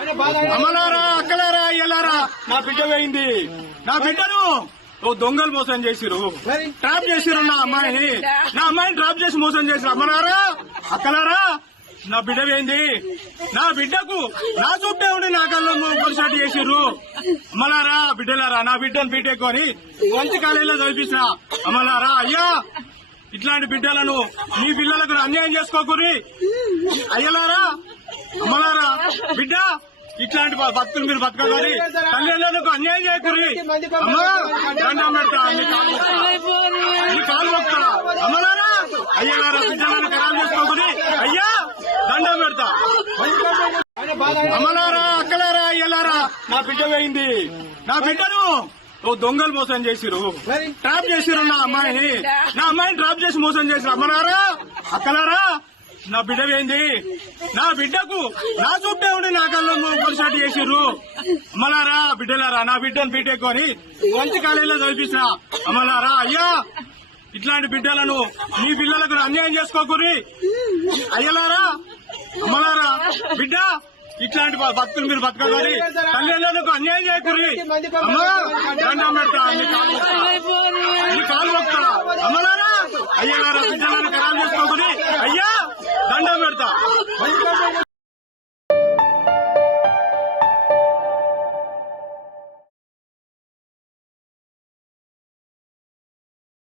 అమ్మలారా అక్కలారా అయ్యలారా నా బిడ్డ పోయింది. నా బిడ్డను ఓ దొంగలు మోసం చేసిరు ట్రాప్ చేసిరు నా అమ్మాయిని. నా అమ్మాయిని ట్రాప్ చేసి మోసం చేసిరు అమ్మలారా అక్కలారా నా బిడ్డ పోయింది. నా బిడ్డకు నా చుట్టే ఉండి నా కళ్ళు కొలిసాటి చేసిర్రు. అమ్మలారా బిడ్డలారా నా బిడ్డను బీటెక్ అని మంచి కాలేజీలో చదివించిన అమ్మలారా అయ్యా ఇట్లాంటి బిడ్డలను మీ పిల్లలకు అన్యాయం చేసుకోకూరి అయ్యలారా అమ్మలారా బిడ్డ ఇట్లాంటి బతుకులు మీరు బతకాలి తల్లిదండ్రులకు అన్యాయం చేయకూరి అన్ని కాలు మొక్తా. అమ్మలారా అయ్యలారా బిడ్డలను ఖరాబ్ చేసుకోకూరి అయ్యా దండం పెడతా. అమ్మలారా అక్కలారా అయ్యలారా నా బిడ్డ పోయింది. నా బిడ్డను ఓ దొంగలు మోసం చేసిరు ట్రాప్ చేసిరు నా అమ్మాయిని. నా అమ్మాయిని ట్రాప్ చేసి మోసం చేసిరు అమ్మలారా అక్కలారా నా బిడ్డ నా బిడ్డకు నా చుట్టే ఉండి నా కళ్ళు కొలిసాటి చేసిర్రు. అమ్మలారా బిడ్డలారా నా బిడ్డను బీటెక్ మంచి కాలేజీలో చదివించిన అమ్మలారా అయ్యా ఇట్లాంటి బిడ్డలను మీ పిల్లలకు అన్యాయం చేసుకోకూరి అయ్యలారా అమ్మలారా బిడ్డ ఇట్లాంటి బ- బతుకులు మీరు బతకాలి తల్లిదండ్రులకు అన్యాయం చేయకూరి అమ్మలారా అయ్యలారా బిడ్డలారా.